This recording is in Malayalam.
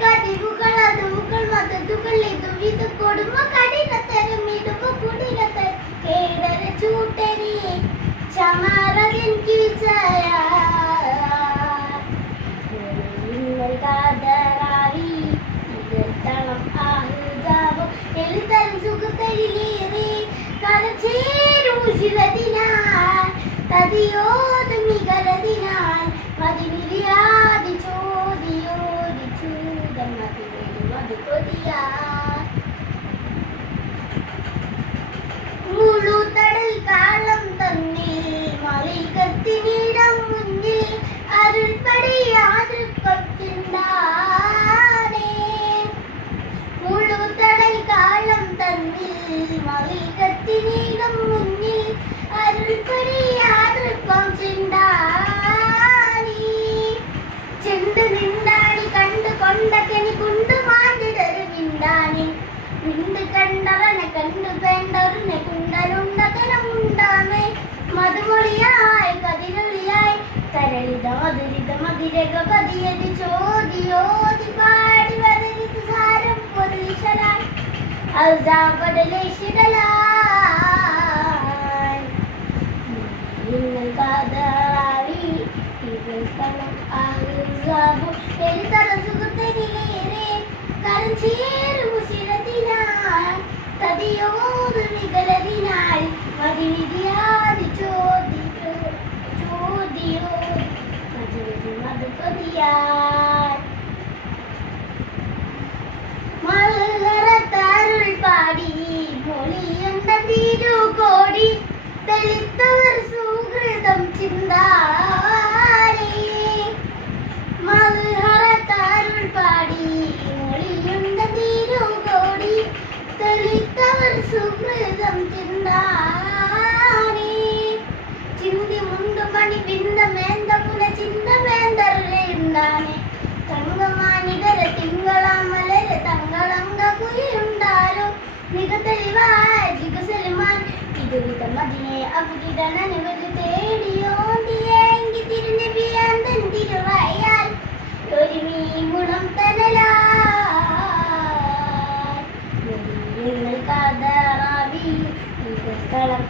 കടിവുകൾ അതുകൾ മതതുകൾ ഇതുവിധ കൊടുമ കഠിനത്തരം ഇടുമ്പോ കുടിലത്തെ കേടര ചൂട്ടരി ചമാരകൻ കാതറാവി ഇതളം ആഹുദാവം എഴുതൽ സുഖത്തരിലേറെ കരച്ചേരുഷിരതിനാൽ തതിയോത് മികരതിനാൽ മതിനിരിയാതി ചോദിയോതി ചൂതം മതി കൊതിയാ മുഴുതടൽ കാലം തന്നിൽ മറികത്തിനിടം മുന്നിൽ അരുൾപടിയാതൃപ്പത്തിണ്ടാനേ മുഴുതടൽ കാലം തന്നിൽ മറികത്തിനിടം മുന്നിൽ അരുൾപടിയാതൃപ്പം ചിണ്ടാനി ചെണ്ട് നിണ്ടാണി കണ്ടു കൊണ്ടകനി കുണ്ടു മാണ്ടിടരു മിണ്ടാനി നിണ്ട് കണ്ടവനെ കണ്ടു വേണ്ടവനെ കുണ്ടലുണ്ടകനമുണ്ടാമേ മധുമൊഴിയായി കതിരൊളിയായി തരളിത മധുരിത മധുരക പതിയതി ചോദിയോതി പാടി വരരുത് സാരം പൊരുളിശലായി അൽജാപടലേശിടലായി നിങ്ങൾ കാതറാവി ഇവൾക്കളം ആഹുസാബു എഴുതല സുഖത്തരിലേറെ കരഞ്ചേരുശിരതിനാൽ തതിയോത് വികലതിനാൽ മതിനിധിയാതി ചോദിയോ മധുപതിയാൽ മൽഹരത്തരുൾ പാടി മൊഴിയുണ്ട തിരുകോടി തെളിത്തവർ സുഹൃതം ചിന്താരേ മൽഹരത്തരുൾ പാടി മൊഴിയുണ്ട തിരുകോടി തെളിത്തവർ സുഹൃതം ചിന്താരേ ചിന്തി മുണ്ടു മണി ബിന്ദമേന്ദ പുന ചിന്തമേന്തരുണ്ടാനെ തങ്കമാനികര തിങ്കളമലര തങ്ങളങ്ക കുയിലുണ്ടാരോ മിക തെളിവായ ജിഗസലുമാൻ ഇതുവിധ മതിനെ അവിടനവര് തേടിയോന്തിയെങ്കി തിരുനബിയാന്തൻ തിരുവായാൽ ഒരുമീ ഗുണം തനലാൽ നിങ്ങൾ കാതറാവി സ്ഥലം